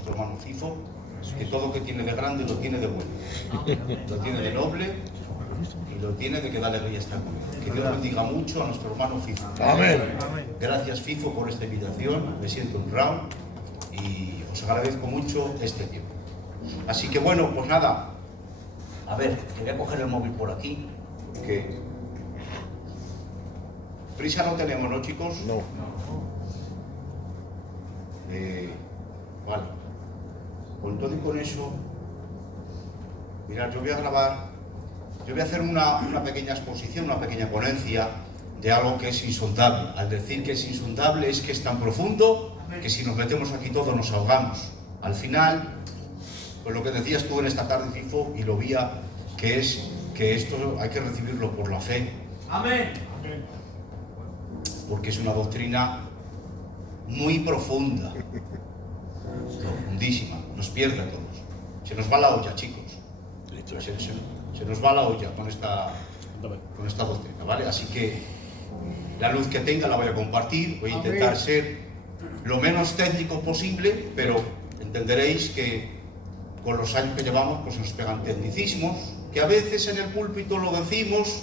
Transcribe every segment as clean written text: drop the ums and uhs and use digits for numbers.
nuestro hermano Fifo, que todo lo que tiene de grande lo tiene de bueno, lo tiene de noble y lo tiene de que da alegría estar con él. Que Dios bendiga mucho a nuestro hermano Fifo. Amén. Gracias, Fifo, por esta invitación, me siento honrado y os agradezco mucho este tiempo. Así que bueno, pues nada, a ver, quería coger el móvil por aquí, que prisa no tenemos, ¿no, chicos? No. Vale, con todo y con eso, mirad, yo voy a grabar, yo voy a hacer una pequeña exposición, una pequeña ponencia de algo que es insondable. Al decir que es insondable es que es tan profundo que si nos metemos aquí todos nos ahogamos. Al final, pues lo que decías tú en esta tarde, Fifo, y lo veía, que es que esto hay que recibirlo por la fe. Amén. Porque es una doctrina muy profunda, profundísima, nos pierde a todos. Se nos va la olla, chicos. Se nos va la olla con esta doctrina, ¿vale? Así que la luz que tenga la voy a compartir, voy a intentar ser lo menos técnico posible, pero entenderéis que con los años que llevamos pues nos pegan tecnicismos, que a veces en el púlpito lo decimos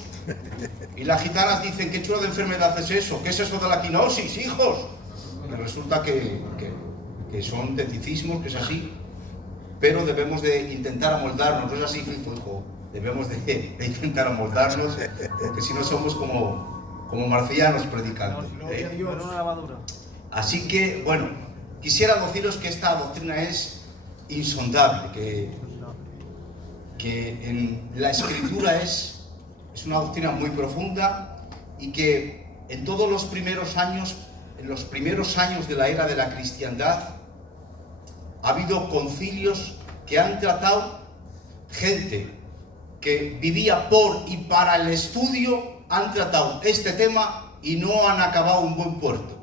y las gitanas dicen, ¿qué chulo de enfermedad es eso? ¿Qué es eso de la quinosis, hijos? Y resulta que son tecnicismos, que es así, pero debemos de intentar amoldarnos, no es así, Fifo, hijo, debemos de intentar amoldarnos, porque si no somos como marcianos predicando. Así que, bueno, quisiera deciros que esta doctrina es insondable, que en la Escritura es una doctrina muy profunda y que en todos los primeros años, en los primeros años de la era de la cristiandad, ha habido concilios que han tratado gente que vivía por y para el estudio, han tratado este tema y no han acabado un buen puerto.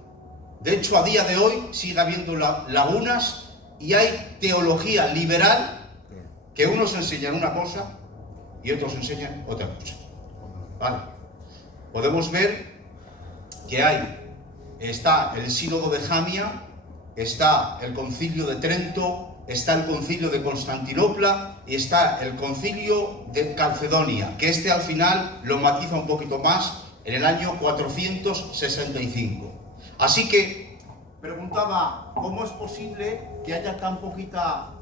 De hecho, a día de hoy sigue habiendo lagunas y hay teología liberal que unos enseñan una cosa y otros enseñan otra cosa. ¿Vale? Podemos ver que está el sínodo de Jamia, está el concilio de Trento, está el concilio de Constantinopla y está el concilio de Calcedonia, que al final lo matiza un poquito más en el año 465. Así que preguntaba, ¿cómo es posible que haya tan poquito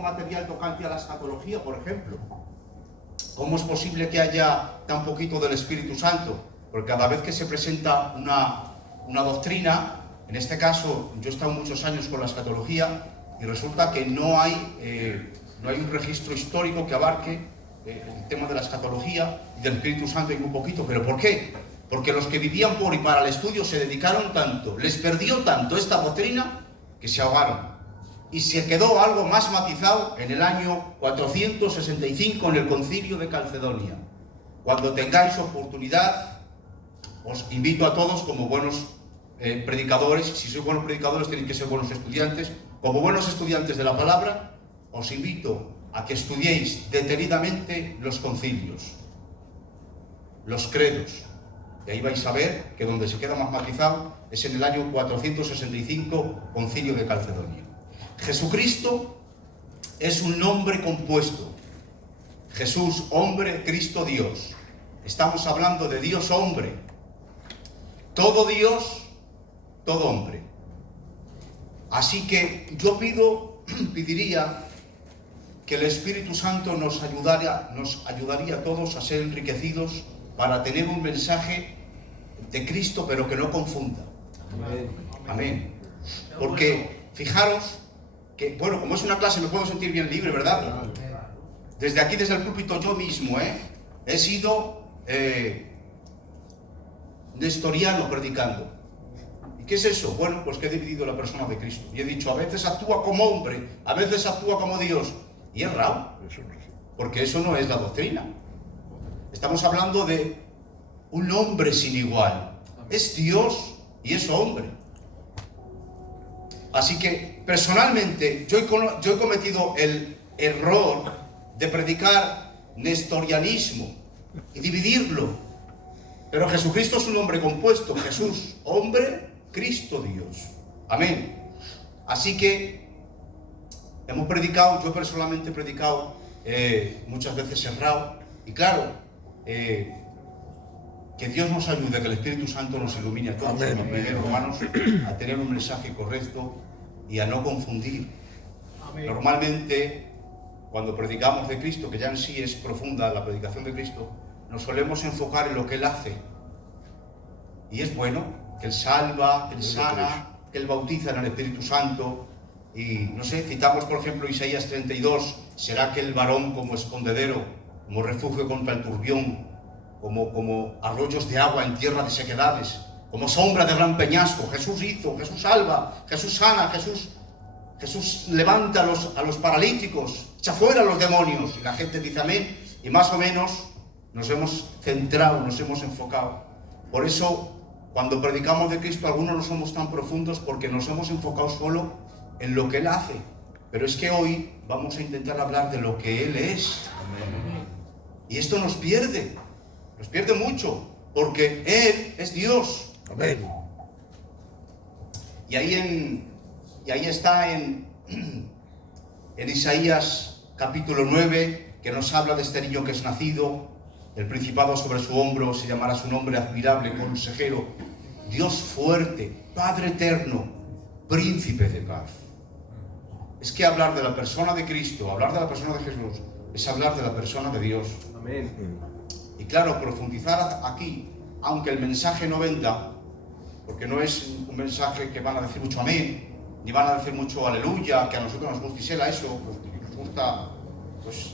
material tocante a la escatología, por ejemplo? ¿Cómo es posible que haya tan poquito del Espíritu Santo? Porque cada vez que se presenta una doctrina, en este caso yo he estado muchos años con la escatología y resulta que no hay un registro histórico que abarque el tema de la escatología y del Espíritu Santo hay muy poquito. ¿Pero por qué? Porque los que vivían por y para el estudio se dedicaron tanto, les perdió tanto esta doctrina que se ahogaron. Y se quedó algo más matizado en el año 465 en el concilio de Calcedonia. Cuando tengáis oportunidad, os invito a todos como buenos predicadores, si sois buenos predicadores tenéis que ser buenos estudiantes, como buenos estudiantes de la palabra, os invito a que estudiéis detenidamente los concilios, los credos, y ahí vais a ver que donde se queda más matizado es en el año 465, concilio de Calcedonia. Jesucristo es un nombre compuesto. Jesús, hombre, Cristo, Dios. Estamos hablando de Dios, hombre. Todo Dios, todo hombre. Así que yo pediría que el Espíritu Santo nos ayudaría a todos a ser enriquecidos para tener un mensaje de Cristo, pero que no confunda. Amén. Porque, fijaros, que, bueno, como es una clase me puedo sentir bien libre, ¿verdad? Desde aquí, desde el púlpito, yo mismo he sido nestoriano predicando. ¿Y qué es eso? Bueno, pues que he dividido la persona de Cristo. Y he dicho, a veces actúa como hombre, a veces actúa como Dios. Y he errado, porque eso no es la doctrina. Estamos hablando de un hombre sin igual. Es Dios y es hombre. Así que, personalmente, yo he cometido el error de predicar nestorianismo y dividirlo. Pero Jesucristo es un hombre compuesto. Jesús, hombre, Cristo, Dios. Amén. Así que hemos predicado, yo personalmente he predicado muchas veces cerrado, y claro, que Dios nos ayude, que el Espíritu Santo nos ilumine a todos, hermanos, a tener un mensaje correcto y a no confundir. Amén. Normalmente, cuando predicamos de Cristo, que ya en sí es profunda la predicación de Cristo, nos solemos enfocar en lo que Él hace. Y es bueno, que Él salva, que Él sana, que Él bautiza en el Espíritu Santo. Y, no sé, citamos por ejemplo Isaías 32, será aquel varón como escondedero, como refugio contra el turbión, como arroyos de agua en tierra de sequedades, como sombra de gran peñasco. Jesús hizo, Jesús salva, Jesús sana, Jesús levanta a los paralíticos, echa fuera a los demonios. Y la gente dice amén, y más o menos nos hemos centrado, nos hemos enfocado. Por eso, cuando predicamos de Cristo, algunos no somos tan profundos porque nos hemos enfocado solo en lo que Él hace. Pero es que hoy vamos a intentar hablar de lo que Él es. Amén. Y esto nos pierde mucho, porque Él es Dios. Amén. Y ahí está en Isaías capítulo 9, que nos habla de este niño que es nacido, el principado sobre su hombro, se llamará su nombre admirable, consejero, Dios fuerte, Padre eterno, príncipe de paz. Es que hablar de la persona de Cristo, hablar de la persona de Jesús, es hablar de la persona de Dios. Amén. Y claro, profundizar aquí, aunque el mensaje no venda, porque no es un mensaje que van a decir mucho amén, ni van a decir mucho aleluya, que a nosotros nos gusta y será eso, pues, nos gusta pues,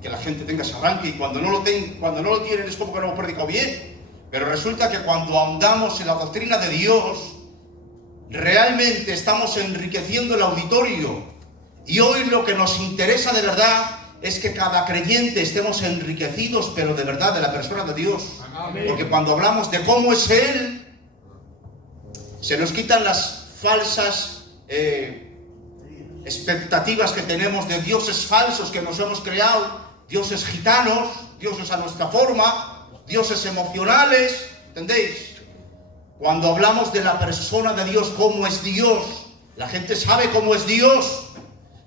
que la gente tenga ese arranque, y cuando no lo tienen es como que no hemos predicado bien. Pero resulta que cuando ahondamos en la doctrina de Dios, realmente estamos enriqueciendo el auditorio. Y hoy lo que nos interesa de verdad es que cada creyente estemos enriquecidos, pero de verdad, de la persona de Dios. Amén. Porque cuando hablamos de cómo es Él, se nos quitan las falsas expectativas que tenemos de dioses falsos que nos hemos creado, dioses gitanos, dioses a nuestra forma, dioses emocionales, ¿entendéis? Cuando hablamos de la persona de Dios, cómo es Dios, la gente sabe cómo es Dios.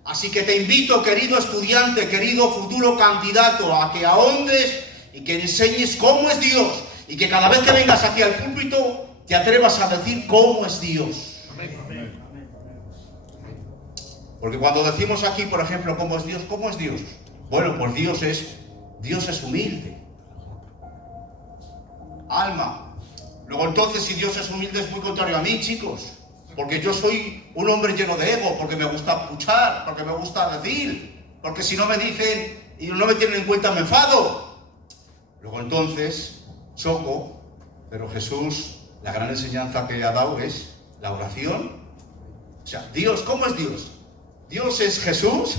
Así que te invito, querido estudiante, querido futuro candidato, a que ahondes y que enseñes cómo es Dios, y que cada vez que vengas aquí al púlpito te atrevas a decir cómo es Dios. Porque cuando decimos aquí, por ejemplo, ¿cómo es Dios? ¿Cómo es Dios? Bueno, pues Dios es humilde. Alma. Luego entonces, si Dios es humilde, es muy contrario a mí, chicos. Porque yo soy un hombre lleno de ego, porque me gusta escuchar, porque me gusta decir, porque si no me dicen y no me tienen en cuenta me enfado. Luego entonces, choco, pero Jesús, la gran enseñanza que ha dado es la oración. O sea, Dios, ¿cómo es Dios? Dios es Jesús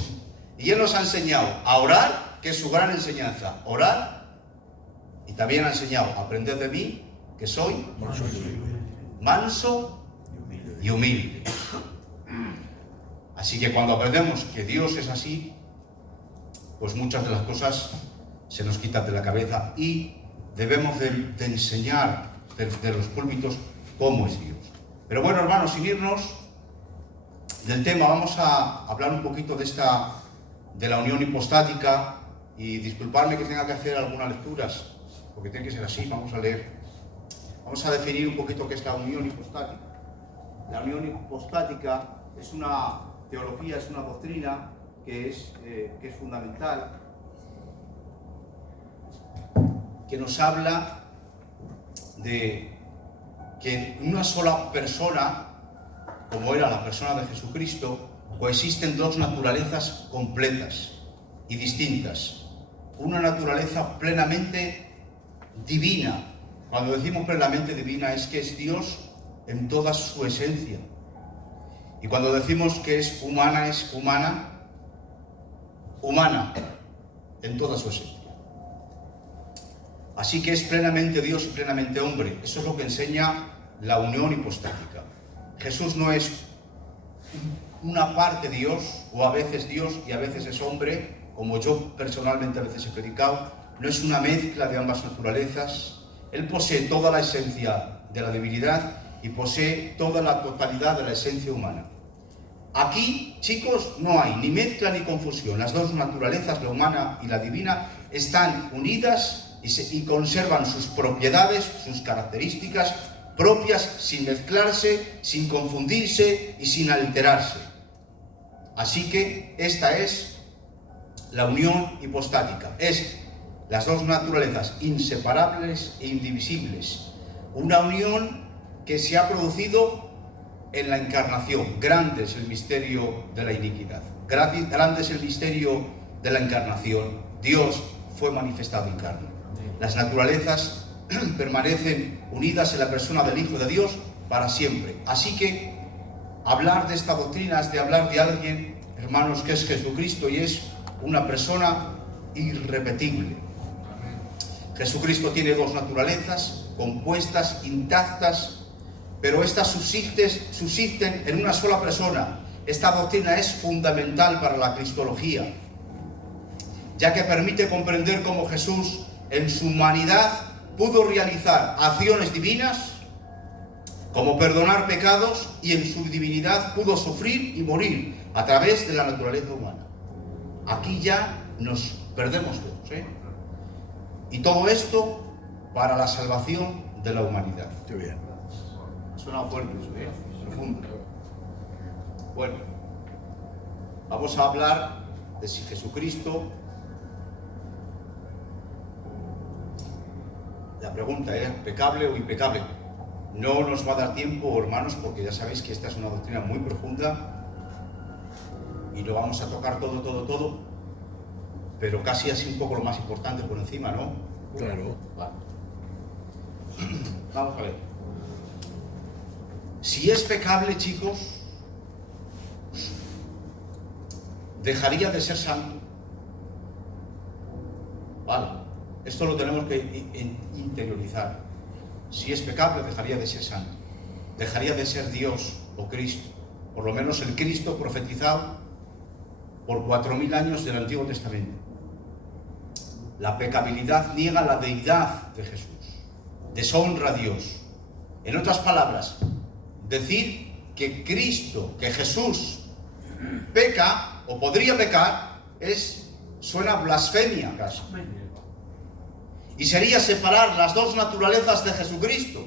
y Él nos ha enseñado a orar, que es su gran enseñanza, orar, y también ha enseñado a aprender de mí, que soy manso y humilde. Así que cuando aprendemos que Dios es así, pues muchas de las cosas se nos quitan de la cabeza y debemos de enseñar de los púlpitos cómo es Dios. Pero bueno, hermanos, sin irnos del tema, vamos a hablar un poquito de la unión hipostática, y disculpadme que tenga que hacer algunas lecturas, porque tiene que ser así. Vamos a leer, vamos a definir un poquito qué es la unión hipostática. La unión hipostática es una teología, es una doctrina que es fundamental, que nos habla de que en una sola persona, como era la persona de Jesucristo, coexisten dos naturalezas completas y distintas. Una naturaleza plenamente divina. Cuando decimos plenamente divina es que es Dios en toda su esencia. Y cuando decimos que es humana en toda su esencia. Así que es plenamente Dios y plenamente hombre. Eso es lo que enseña la unión hipostática. Jesús no es una parte Dios, o a veces Dios y a veces es hombre, como yo personalmente a veces he predicado. No es una mezcla de ambas naturalezas. Él posee toda la esencia de la divinidad y posee toda la totalidad de la esencia humana. Aquí, chicos, no hay ni mezcla ni confusión. Las dos naturalezas, la humana y la divina, están unidas y conservan sus propiedades, sus características propias, sin mezclarse, sin confundirse y sin alterarse. Así que esta es la unión hipostática. Es las dos naturalezas inseparables e indivisibles. Una unión que se ha producido en la encarnación. Grande es el misterio de la iniquidad. Grande es el misterio de la encarnación. Dios fue manifestado en carne. Las naturalezas permanecen unidas en la persona del Hijo de Dios para siempre. Así que hablar de esta doctrina es de hablar de alguien, hermanos, que es Jesucristo y es una persona irrepetible. Jesucristo tiene dos naturalezas compuestas, intactas, pero estas subsisten en una sola persona. Esta doctrina es fundamental para la cristología, ya que permite comprender cómo Jesús, en su humanidad, pudo realizar acciones divinas, como perdonar pecados, y en su divinidad pudo sufrir y morir a través de la naturaleza humana. Aquí ya nos perdemos todos, ¿eh? Y todo esto para la salvación de la humanidad. Qué bien. Suena fuerte, ¿eh? Profundo. Bueno, vamos a hablar de si Jesucristo... La pregunta es, ¿pecable o impecable? No nos va a dar tiempo, hermanos, porque ya sabéis que esta es una doctrina muy profunda y lo vamos a tocar todo, pero casi así un poco lo más importante por encima, ¿no? Claro. Vale. Vamos a ver. Si es pecable, chicos, dejaría de ser santo. Vale. Esto lo tenemos que interiorizar. Si es pecable, dejaría de ser santo. Dejaría de ser Dios o Cristo. Por lo menos el Cristo profetizado por 4000 años del Antiguo Testamento. La pecabilidad niega la deidad de Jesús. Deshonra a Dios. En otras palabras, decir que Cristo, que Jesús peca o podría pecar, suena a blasfemia casi. Y sería separar las dos naturalezas de Jesucristo.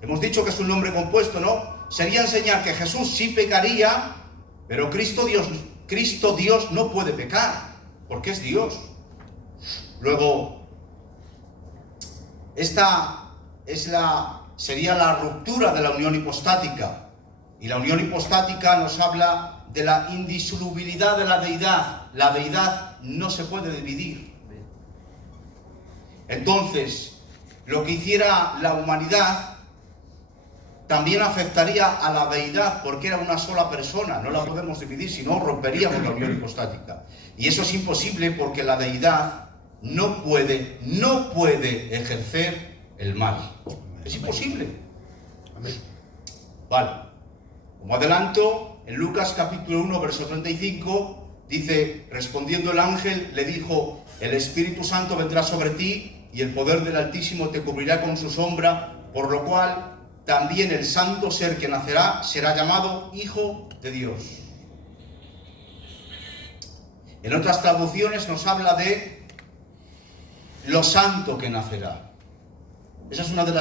Hemos dicho que es un nombre compuesto, ¿no? Sería enseñar que Jesús sí pecaría, pero Cristo Dios no puede pecar, porque es Dios. Luego, esta sería la ruptura de la unión hipostática. Y la unión hipostática nos habla de la indisolubilidad de la deidad. La deidad no se puede dividir. Entonces, lo que hiciera la humanidad también afectaría a la deidad, porque era una sola persona, no la podemos dividir, si no romperíamos la unión hipostática. Y eso es imposible porque la deidad no puede ejercer el mal. Es imposible. Vale. Como adelanto, en Lucas capítulo 1, verso 35, dice, respondiendo el ángel, le dijo, el Espíritu Santo vendrá sobre ti, y el poder del Altísimo te cubrirá con su sombra, por lo cual también el santo ser que nacerá será llamado Hijo de Dios. En otras traducciones nos habla de lo santo que nacerá. Esa es una de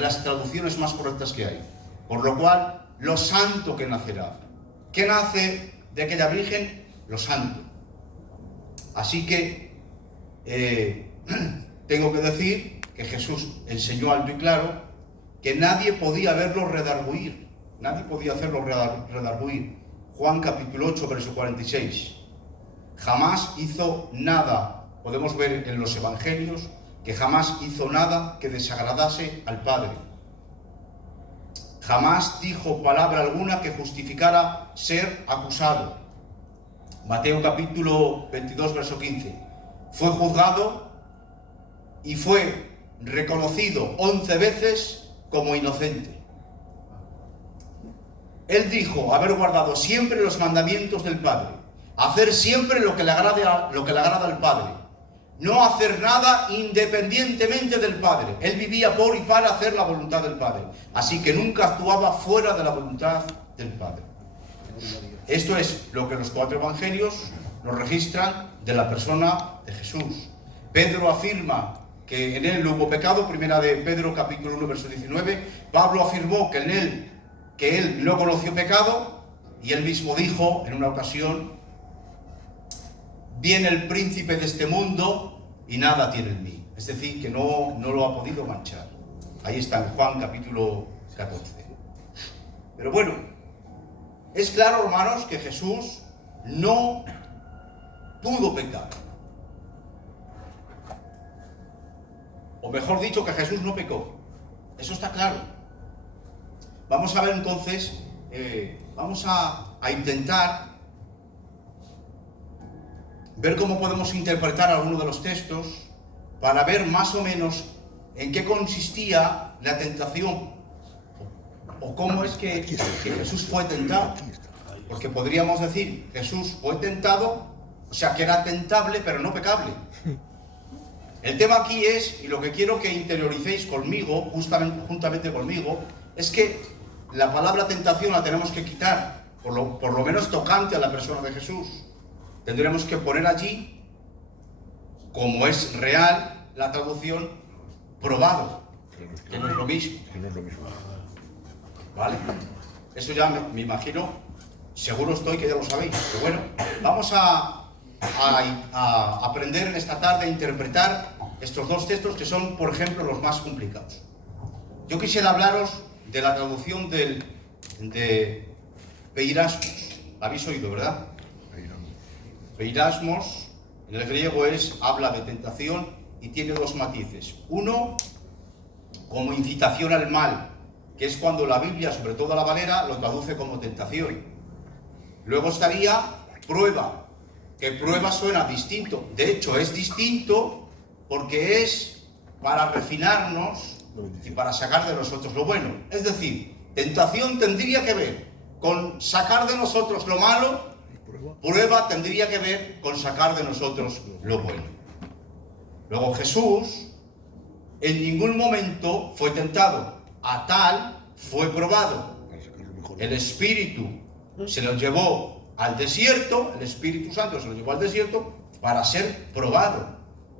las traducciones más correctas que hay. Por lo cual, lo santo que nacerá. ¿Qué nace de aquella virgen? Lo santo. Así que... tengo que decir que Jesús enseñó alto y claro que nadie podía verlo redarguir. Nadie podía hacerlo redarguir. Juan capítulo 8, verso 46. Jamás hizo nada. Podemos ver en los evangelios que jamás hizo nada que desagradase al Padre. Jamás dijo palabra alguna que justificara ser acusado. Mateo capítulo 22, verso 15. Fue juzgado y fue reconocido 11 veces como inocente. Él dijo haber guardado siempre los mandamientos del Padre, hacer siempre lo que le agrada al Padre. no hacer nada independientemente del Padre. Él vivía por y para hacer la voluntad del Padre. Así que nunca actuaba fuera de la voluntad del Padre. Esto es lo que los 4 evangelios nos registran de la persona de Jesús. Pedro afirma que en él no hubo pecado, primera de Pedro capítulo 1 verso 19. Pablo afirmó que él no conoció pecado, y él mismo dijo en una ocasión: viene el príncipe de este mundo y nada tiene en mí. Es decir, que no lo ha podido manchar. Ahí está en Juan capítulo 14. Pero bueno, es claro, hermanos, que Jesús no pudo pecar. O mejor dicho, que Jesús no pecó. Eso está claro. Vamos a ver entonces, vamos a intentar ver cómo podemos interpretar algunos de los textos para ver más o menos en qué consistía la tentación o cómo es que Jesús fue tentado. Porque podríamos decir, Jesús fue tentado, o sea, que era tentable pero no pecable. El tema aquí es, y lo que quiero que interioricéis conmigo, juntamente conmigo, es que la palabra tentación la tenemos que quitar, por lo menos tocante a la persona de Jesús. Tendremos que poner allí, como es real la traducción, probado, que no es lo mismo. ¿Vale? Eso ya me imagino, seguro estoy que ya lo sabéis. Pero bueno, vamos a aprender en esta tarde a interpretar estos 2 textos que son, por ejemplo, los más complicados. Yo quisiera hablaros de la traducción de Peirasmos. ¿La habéis oído, verdad? Peirasmos, en el griego habla de tentación y tiene 2 matices. Uno, como incitación al mal, que es cuando la Biblia, sobre todo la Valera, lo traduce como tentación. Luego estaría prueba, que prueba suena distinto. De hecho, es distinto porque es para refinarnos y para sacar de nosotros lo bueno. Es decir, tentación tendría que ver con sacar de nosotros lo malo, prueba tendría que ver con sacar de nosotros lo bueno. Luego Jesús en ningún momento fue tentado, a tal fue probado. El Espíritu se lo llevó al desierto, el Espíritu Santo se lo llevó al desierto para ser probado.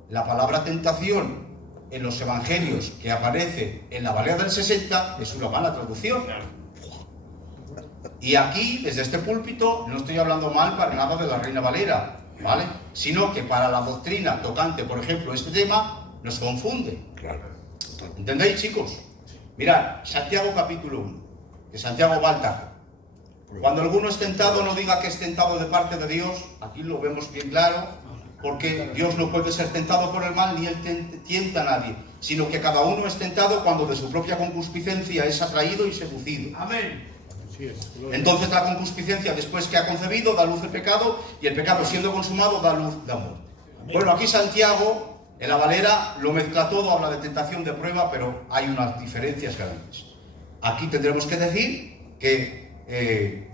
La palabra tentación en los evangelios que aparece en la Valera del 60 es una mala traducción. Y aquí, desde este púlpito, no estoy hablando mal para nada de la Reina Valera, ¿vale? Sino que para la doctrina tocante, por ejemplo, este tema, nos confunde. ¿Entendéis, chicos? Mirad, Santiago capítulo 1, que Santiago va al tajo. Cuando alguno es tentado, no diga que es tentado de parte de Dios. Aquí lo vemos bien claro. Porque Dios no puede ser tentado por el mal, ni Él tienta a nadie, sino que cada uno es tentado cuando de su propia concupiscencia es atraído y seducido. Amén. Entonces la concupiscencia, después que ha concebido, da luz el pecado, y el pecado, siendo consumado, da luz de amor. Bueno, aquí Santiago, en la Valera, lo mezcla todo, habla de tentación, de prueba, pero hay unas diferencias grandes. Aquí tendremos que decir que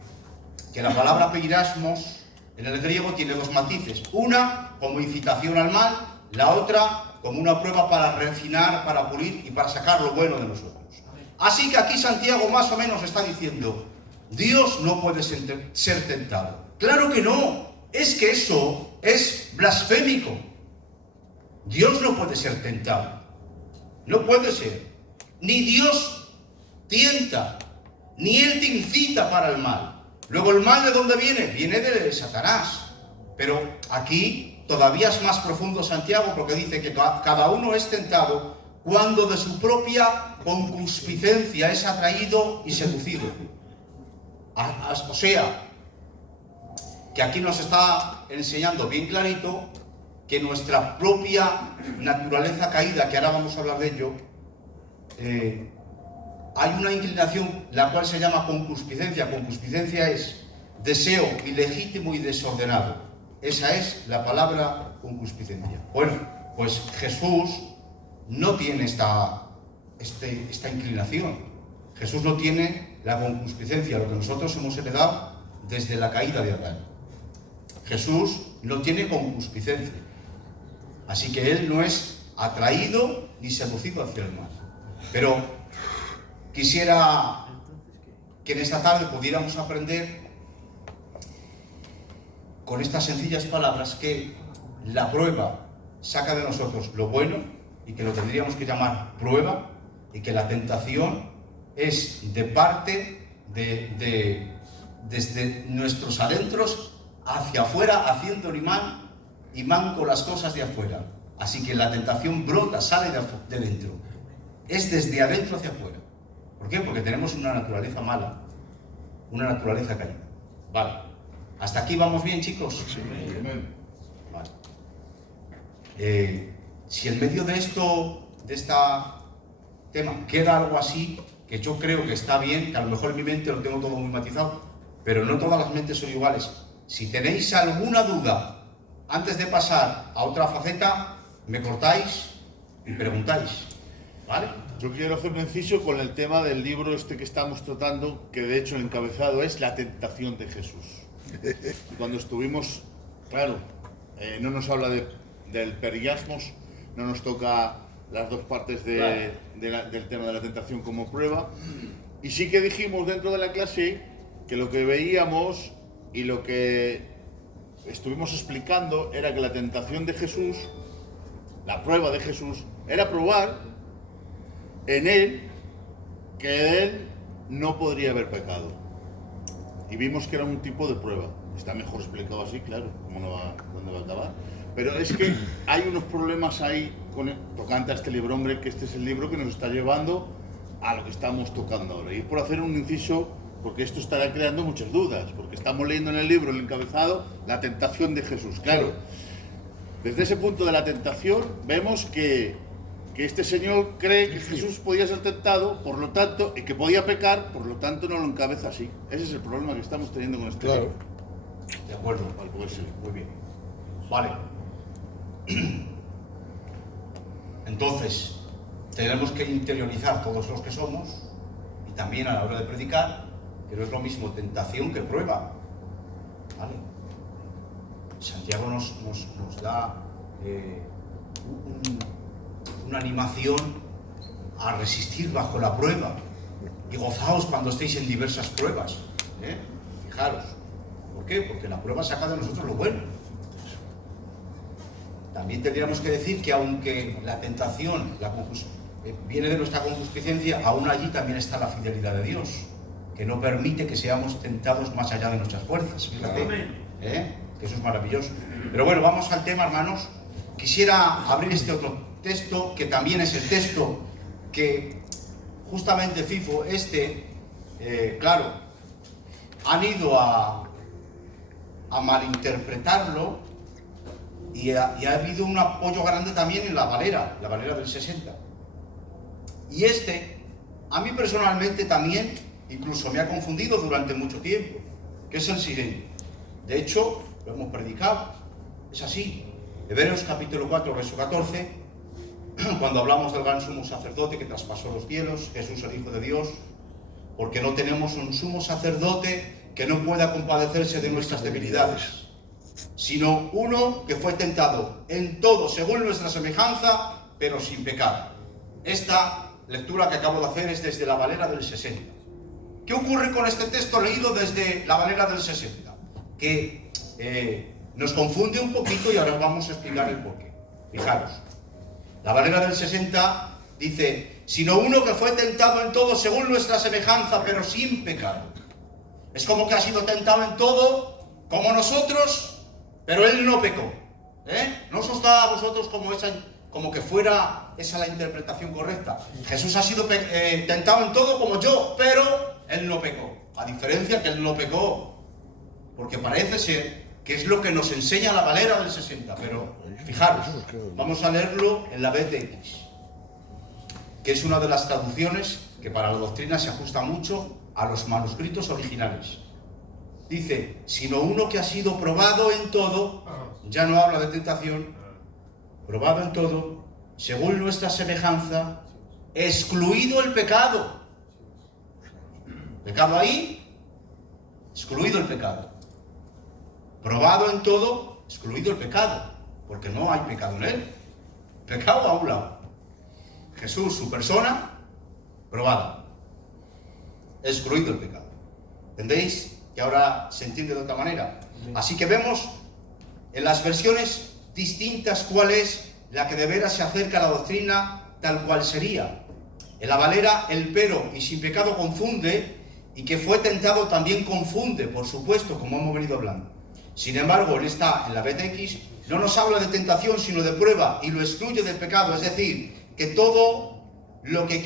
la palabra peirasmos en el griego tiene 2 matices. Una, como incitación al mal. La otra, como una prueba para refinar, para pulir y para sacar lo bueno de nosotros. Así que aquí Santiago más o menos está diciendo: Dios no puede ser tentado. ¡Claro que no! Es que eso es blasfémico. Dios no puede ser tentado. No puede ser. Ni Dios tienta, ni Él te incita para el mal. Luego, ¿el mal de dónde viene? Viene de Satanás. Pero aquí todavía es más profundo Santiago, porque dice que cada uno es tentado cuando de su propia concupiscencia es atraído y seducido. O sea, que aquí nos está enseñando bien clarito que nuestra propia naturaleza caída, que ahora vamos a hablar de ello, hay una inclinación la cual se llama concupiscencia. Concupiscencia es deseo ilegítimo y desordenado. Esa es la palabra concupiscencia. Bueno, pues Jesús no tiene esta inclinación. Jesús no tiene la concupiscencia, lo que nosotros hemos heredado desde la caída de Adán. Jesús no tiene concupiscencia. Así que él no es atraído ni seducido hacia el mal. Pero quisiera que en esta tarde pudiéramos aprender con estas sencillas palabras que la prueba saca de nosotros lo bueno y que lo tendríamos que llamar prueba, y que la tentación es de parte desde nuestros adentros hacia afuera, haciendo imán con las cosas de afuera. Así que la tentación brota, sale de dentro. Es desde adentro hacia afuera. ¿Por qué? Porque tenemos una naturaleza mala, una naturaleza caída. Vale. ¿Hasta aquí vamos bien, chicos? Sí. Vale. Si en medio de este tema queda algo así, que yo creo que está bien, que a lo mejor en mi mente lo tengo todo muy matizado, pero no todas las mentes son iguales. Si tenéis alguna duda antes de pasar a otra faceta, me cortáis y preguntáis, ¿vale? Yo quiero hacer un inciso con el tema del libro este que estamos tratando, que de hecho el encabezado es La tentación de Jesús. Y cuando estuvimos, claro, no nos habla del periasmos, no nos toca las dos partes del tema de la tentación como prueba. Y sí que dijimos dentro de la clase que lo que veíamos y lo que estuvimos explicando era que la tentación de Jesús, la prueba de Jesús, era probar en él que él no podría haber pecado. Y vimos que era un tipo de prueba. Está mejor explicado así, claro, ¿dónde va a acabar? Pero es que hay unos problemas ahí tocante a este libro, hombre, que este es el libro que nos está llevando a lo que estamos tocando ahora. Y por hacer un inciso, porque esto estará creando muchas dudas, porque estamos leyendo en el libro, el encabezado, la tentación de Jesús. Claro, desde ese punto de la tentación vemos que este señor cree que Jesús podía ser tentado, por lo tanto, y que podía pecar, por lo tanto no lo encabeza así. Ese es el problema que estamos teniendo con este libro. De acuerdo. Vale, pues sí. Muy bien. Vale. Entonces, tenemos que interiorizar todos los que somos, y también a la hora de predicar, que no es lo mismo tentación que prueba. ¿Vale? Santiago nos da una animación a resistir bajo la prueba, y gozaos cuando estéis en diversas pruebas. Fijaros. ¿Por qué? Porque la prueba saca de nosotros lo bueno. También tendríamos que decir que aunque la tentación viene de nuestra concupiscencia, aún allí también está la fidelidad de Dios, que no permite que seamos tentados más allá de nuestras fuerzas. Fíjate, que eso es maravilloso. Pero bueno, vamos al tema, hermanos. Quisiera abrir este otro texto, que también es el texto que justamente FIFO, claro, han ido a malinterpretarlo, y ha habido un apoyo grande también en la Valera del 60. Y a mí personalmente también, incluso me ha confundido durante mucho tiempo, que es el siguiente. De hecho, lo hemos predicado, es así. Hebreos capítulo 4, verso 14, cuando hablamos del gran sumo sacerdote que traspasó los cielos, Jesús el Hijo de Dios, porque no tenemos un sumo sacerdote que no pueda compadecerse de nuestras debilidades, sino uno que fue tentado en todo según nuestra semejanza, pero sin pecado. Esta lectura que acabo de hacer es desde la Valera del 60. ¿Qué ocurre con este texto leído desde la Valera del 60? Que nos confunde un poquito, y ahora vamos a explicar el porqué. Fijaros, la Valera del 60 dice: sino uno que fue tentado en todo según nuestra semejanza, pero sin pecado. Es como que ha sido tentado en todo, como nosotros, pero él no pecó. ¿No os da a vosotros como que fuera esa la interpretación correcta? Jesús ha sido tentado en todo como yo, pero él no pecó. A diferencia que él no pecó, porque parece ser que es lo que nos enseña la Valera del 60. Pero fijaros, vamos a leerlo en la BTX, que es una de las traducciones que para la doctrina se ajusta mucho a los manuscritos originales. Dice: sino uno que ha sido probado en todo, ya no habla de tentación, probado en todo, según nuestra semejanza, excluido el pecado. Pecado ahí, excluido el pecado. Probado en todo, excluido el pecado. porque no hay pecado en él. Pecado a un lado. Jesús, su persona, probada. Excluido el pecado. ¿Entendéis? Que ahora se entiende de otra manera. Así que vemos en las versiones distintas cuál es la que de veras se acerca a la doctrina tal cual sería. En la Valera, el pero y sin pecado confunde, y que fue tentado también confunde, por supuesto, como hemos venido hablando. Sin embargo, en la BTX, no nos habla de tentación, sino de prueba, y lo excluye del pecado. Es decir, que todo lo que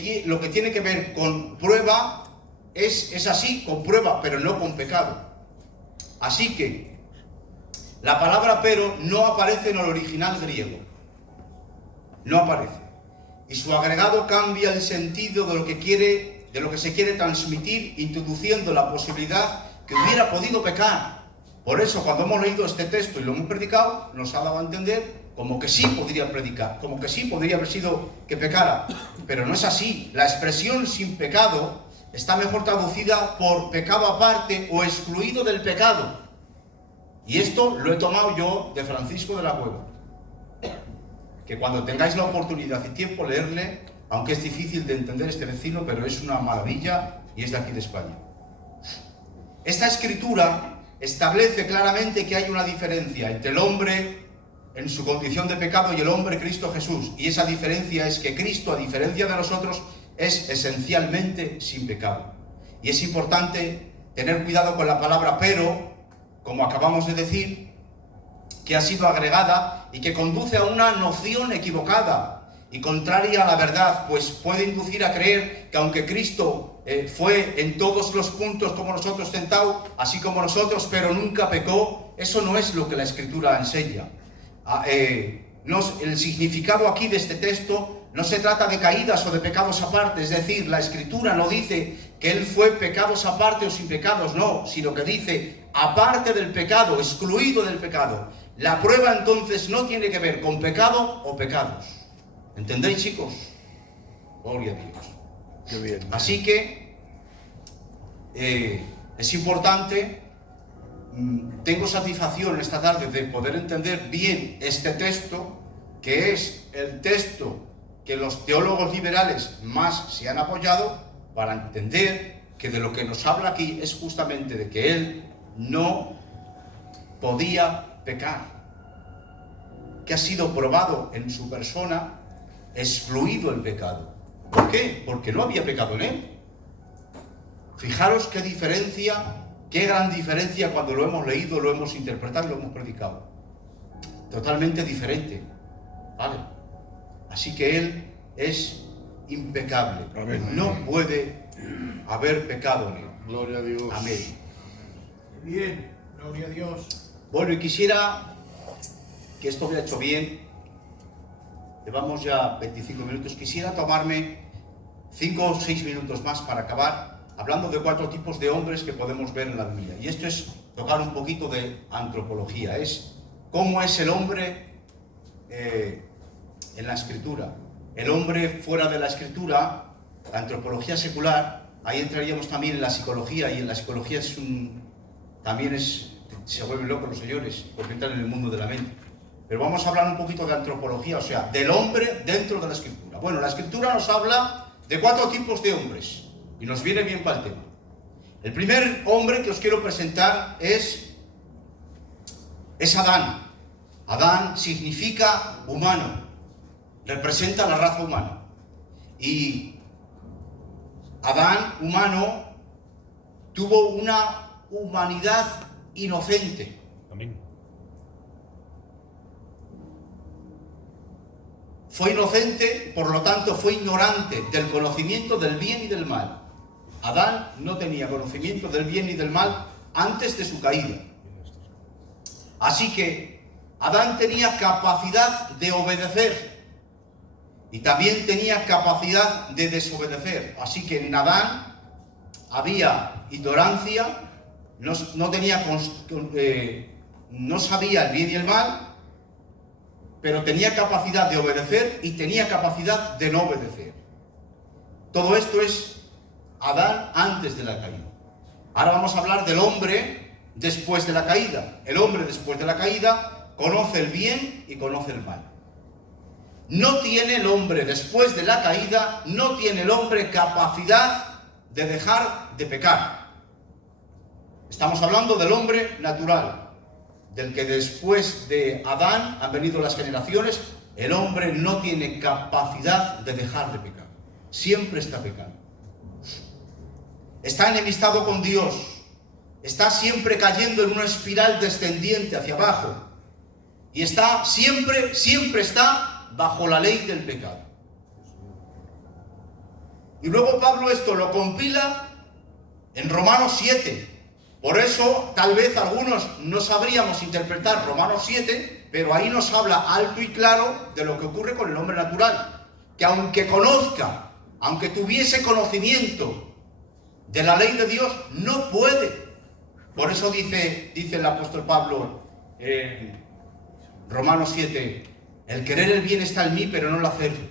tiene que ver con prueba es así, con prueba, pero no con pecado. Así que la palabra pero no aparece en el original griego. No aparece. Y su agregado cambia el sentido de lo que se quiere transmitir, introduciendo la posibilidad que hubiera podido pecar. Por eso, cuando hemos leído este texto y lo hemos predicado, nos ha dado a entender como que sí podría predicar, como que sí podría haber sido que pecara. Pero no es así. La expresión sin pecado está mejor traducida por pecado aparte o excluido del pecado. Y esto lo he tomado yo de Francisco de la Cueva. Que cuando tengáis la oportunidad y tiempo leerle, aunque es difícil de entender este vecino, pero es una maravilla y es de aquí de España. Esta escritura establece claramente que hay una diferencia entre el hombre en su condición de pecado y el hombre Cristo Jesús. Y esa diferencia es que Cristo, a diferencia de nosotros, es esencialmente sin pecado. Y es importante tener cuidado con la palabra pero, como acabamos de decir, que ha sido agregada y que conduce a una noción equivocada y contraria a la verdad, pues puede inducir a creer que aunque Cristo fue en todos los puntos como nosotros tentado, así como nosotros, pero nunca pecó, eso no es lo que la Escritura enseña. El significado aquí de este texto no se trata de caídas o de pecados aparte, es decir, la Escritura no dice que Él fue pecados aparte o sin pecados, no, sino que dice aparte del pecado, excluido del pecado. La prueba entonces no tiene que ver con pecado o pecados. ¿Entendéis, chicos? Gloria a Dios. Qué bien. Así que es importante, tengo satisfacción esta tarde de poder entender bien este texto, que es el texto que los teólogos liberales más se han apoyado para entender que de lo que nos habla aquí es justamente de que él no podía pecar, que ha sido probado en su persona, excluido el pecado. ¿Por qué? Porque no había pecado en él. Fijaros qué diferencia, qué gran diferencia cuando lo hemos leído, lo hemos interpretado y lo hemos predicado. Totalmente diferente, ¿vale? Así que él es impecable. Amén. No puede haber pecado en él. Gloria a Dios. Amén. Bien, gloria a Dios. Bueno, y quisiera que esto hubiera hecho bien. Llevamos ya 25 minutos. Quisiera tomarme 5 o 6 minutos más para acabar hablando de 4 tipos de hombres que podemos ver en la Biblia. Y esto es tocar un poquito de antropología. Es cómo es el hombre en la Escritura. El hombre fuera de la Escritura, la antropología secular, ahí entraríamos también en la psicología, y en la psicología se vuelven locos los señores, porque entran en el mundo de la mente. Pero vamos a hablar un poquito de antropología, o sea, del hombre dentro de la Escritura. Bueno, la Escritura nos habla de 4 tipos de hombres, y nos viene bien para el tema. El primer hombre que os quiero presentar es Adán. Adán significa humano, representa la raza humana. Y Adán, humano, tuvo una humanidad inocente. Amén. Fue inocente, por lo tanto fue ignorante del conocimiento del bien y del mal. Adán no tenía conocimiento del bien y del mal antes de su caída. Así que Adán tenía capacidad de obedecer y también tenía capacidad de desobedecer. Así que en Adán había ignorancia, no sabía el bien y el mal, pero tenía capacidad de obedecer y tenía capacidad de no obedecer. Todo esto es Adán antes de la caída. Ahora vamos a hablar del hombre después de la caída. El hombre después de la caída conoce el bien y conoce el mal. No tiene el hombre, después de la caída, no tiene el hombre capacidad de dejar de pecar. Estamos hablando del hombre natural, del que después de Adán han venido las generaciones. El hombre no tiene capacidad de dejar de pecar. Siempre está pecando. Está enemistado con Dios. Está siempre cayendo en una espiral descendiente hacia abajo. Y está siempre está bajo la ley del pecado. Y luego Pablo esto lo compila en Romanos 7. Por eso tal vez algunos no sabríamos interpretar Romanos 7, pero ahí nos habla alto y claro de lo que ocurre con el hombre natural. Que aunque conozca, aunque tuviese conocimiento de la ley de Dios, no puede. Por eso dice el apóstol Pablo en Romanos 7, el querer el bien está en mí, pero no el hacerlo.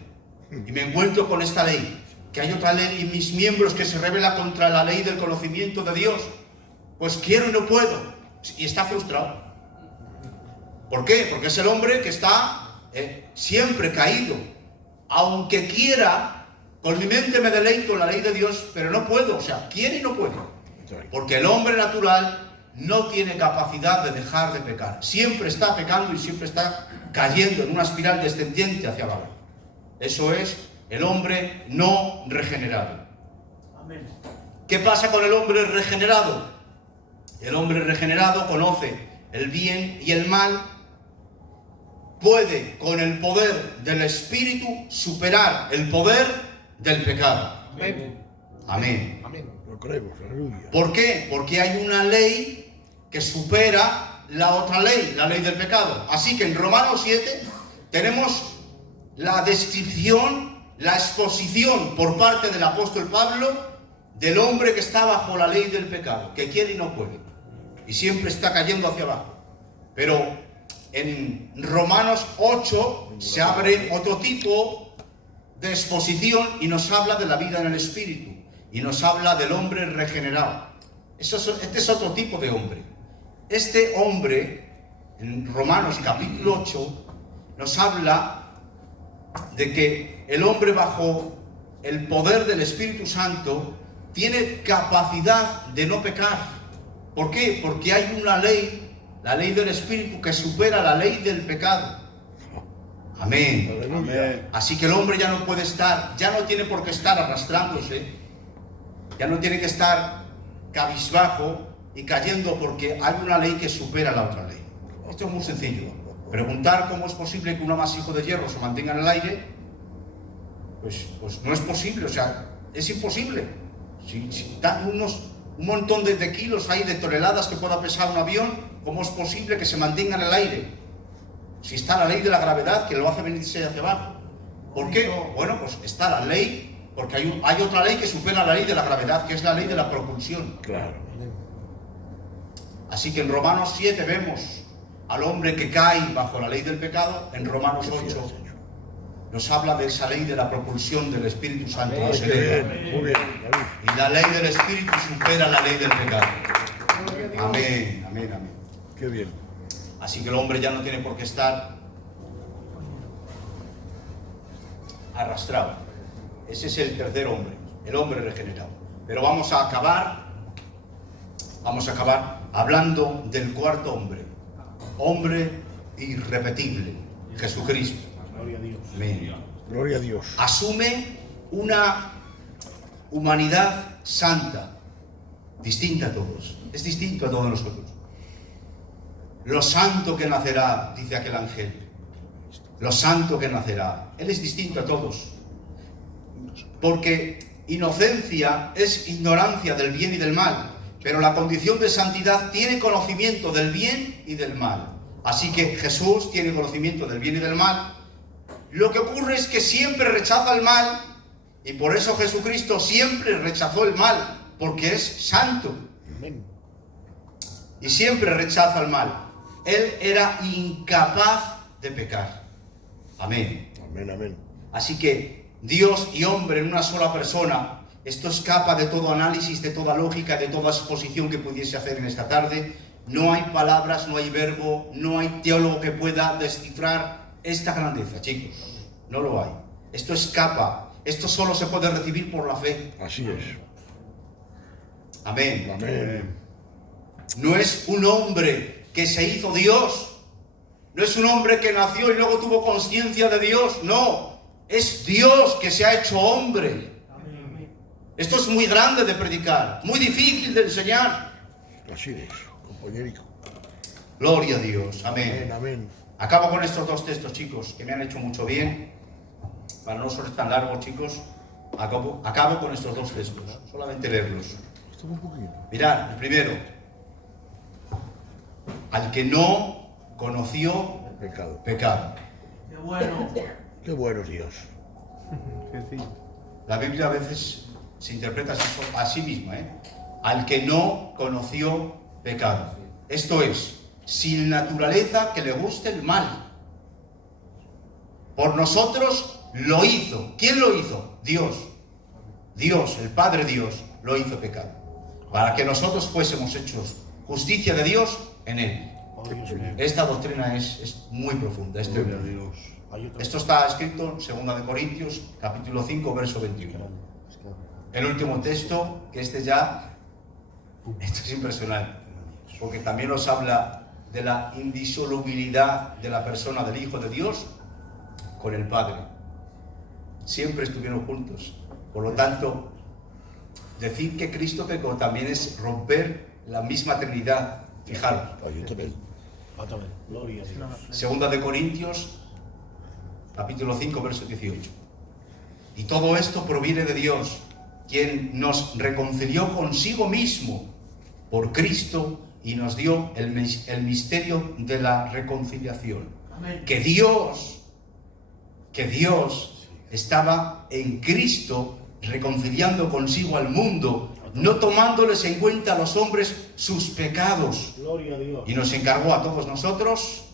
Y me encuentro con esta ley, que hay otra ley en mis miembros que se revela contra la ley del conocimiento de Dios. Pues quiero y no puedo. Y está frustrado. ¿Por qué? Porque es el hombre que está siempre caído. Aunque quiera, con mi mente me deleito en la ley de Dios, pero no puedo. O sea, quiere y no puede. Porque el hombre natural no tiene capacidad de dejar de pecar. Siempre está pecando y siempre está cayendo en una espiral descendiente hacia abajo. Eso es el hombre no regenerado. Amén. ¿Qué pasa con el hombre regenerado? El hombre regenerado conoce el bien y el mal, puede con el poder del Espíritu superar el poder del pecado. Amén. Amén. Amén. Lo creemos, aleluya. ¿Por qué? Porque hay una ley que supera la otra ley, la ley del pecado. Así que en Romanos 7 tenemos la descripción, la exposición por parte del apóstol Pablo del hombre que está bajo la ley del pecado, que quiere y no puede, y siempre está cayendo hacia abajo. Pero en Romanos 8 se abre otro tipo de exposición y nos habla de la vida en el Espíritu, y nos habla del hombre regenerado. Este es otro tipo de hombre. Este hombre, en Romanos capítulo 8, nos habla de que el hombre bajo el poder del Espíritu Santo tiene capacidad de no pecar. ¿Por qué? Porque hay una ley, la ley del Espíritu, que supera la ley del pecado. Amén. Amén. Así que el hombre ya no puede estar, ya no tiene por qué estar arrastrándose, ya no tiene que estar cabizbajo y cayendo, porque hay una ley que supera la otra ley. Esto es muy sencillo. Preguntar cómo es posible que un amasijo de hierro se mantenga en el aire, pues no es posible, o sea, es imposible. Si dan un montón de kilos ahí, de toneladas que pueda pesar un avión, ¿cómo es posible que se mantenga en el aire? Si está la ley de la gravedad que lo hace venirse hacia abajo. ¿Por qué? Bueno, pues está la ley, porque hay otra ley que supera la ley de la gravedad, que es la ley de la propulsión. Claro. Así que en Romanos 7 vemos al hombre que cae bajo la ley del pecado. En Romanos 8 nos habla de esa ley de la propulsión del Espíritu Santo. Ay, Nos qué eleva. bien, muy bien, David. Y la ley del Espíritu supera la ley del pecado. Amén, amén, amén. Qué bien. Así que el hombre ya no tiene por qué estar arrastrado. Ese es el tercer hombre, el hombre regenerado. Pero vamos a acabar hablando del cuarto hombre, hombre irrepetible, Jesucristo. Gloria a Dios. Amén. Gloria a Dios. Asume una humanidad santa, distinta a todos. Es distinto a todos nosotros. Lo santo que nacerá, dice aquel ángel. Lo santo que nacerá. Él es distinto a todos. Porque inocencia es ignorancia del bien y del mal. Pero la condición de santidad tiene conocimiento del bien y del mal. Así que Jesús tiene conocimiento del bien y del mal. Lo que ocurre es que siempre rechaza el mal, y por eso Jesucristo siempre rechazó el mal, porque es santo. Amén. Y siempre rechaza el mal. Él era incapaz de pecar. Amén. Amén, amén. Así que Dios y hombre en una sola persona, esto escapa de todo análisis, de toda lógica, de toda exposición que pudiese hacer en esta tarde, No hay palabras, no hay verbo, no hay teólogo que pueda descifrar esta grandeza, chicos. No lo hay. Esto escapa. Esto solo se puede recibir por la fe. Así es. Amén. Amén. No es un hombre que se hizo Dios. No es un hombre que nació y luego tuvo conciencia de Dios. No. Es Dios que se ha hecho hombre. Esto es muy grande de predicar. Muy difícil de enseñar. Así es, compañerico. Gloria a Dios. Amén. Amén, amén. Acabo con estos dos textos, chicos, que me han hecho mucho bien. Para no ser tan largo, chicos, acabo con estos dos textos. Solamente leerlos. Esto un poquito. Mirad, el primero. Al que no conoció Pecado. pecado. Qué bueno. Qué bueno es Dios. La Biblia a veces se interpreta a sí misma, Al que no conoció pecado. Esto es, sin naturaleza que le guste el mal. Por nosotros lo hizo. ¿Quién lo hizo? Dios. Dios, el Padre Dios, lo hizo pecado. Para que nosotros fuésemos hechos justicia de Dios en él. Esta doctrina es muy profunda. Gloria a Dios. Esto está escrito en 2 de Corintios, capítulo 5, verso 21. El último texto, que esto es impresionante, porque también nos habla de la indisolubilidad de la persona del Hijo de Dios con el Padre. Siempre estuvieron juntos. Por lo tanto, decir que Cristo pecó también es romper la misma Trinidad. Fijaros. Gloria a Dios. 2 de Corintios, capítulo 5, verso 18. Y todo esto proviene de Dios, quien nos reconcilió consigo mismo por Cristo y nos dio el misterio de la reconciliación. Amén. Que Dios estaba en Cristo reconciliando consigo al mundo, no tomándoles en cuenta a los hombres sus pecados. Gloria a Dios. Y nos encargó a todos nosotros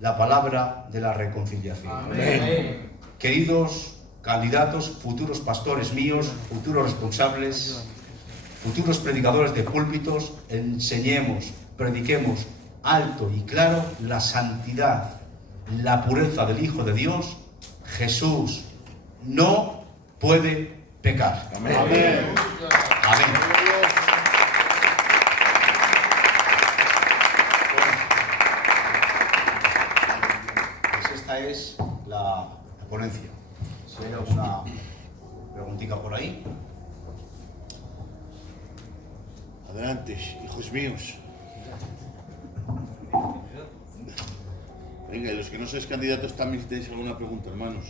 la palabra de la reconciliación. Amén. Queridos candidatos, futuros pastores míos, futuros responsables, futuros predicadores de púlpitos, enseñemos, prediquemos alto y claro la santidad, la pureza del Hijo de Dios. Jesús no puede pecar. Amén. Amén. Amén. Pues esta es la ponencia. Si hay alguna preguntita por ahí. Adelante, hijos míos. Venga, y los que no sois candidatos también si tenéis alguna pregunta, hermanos.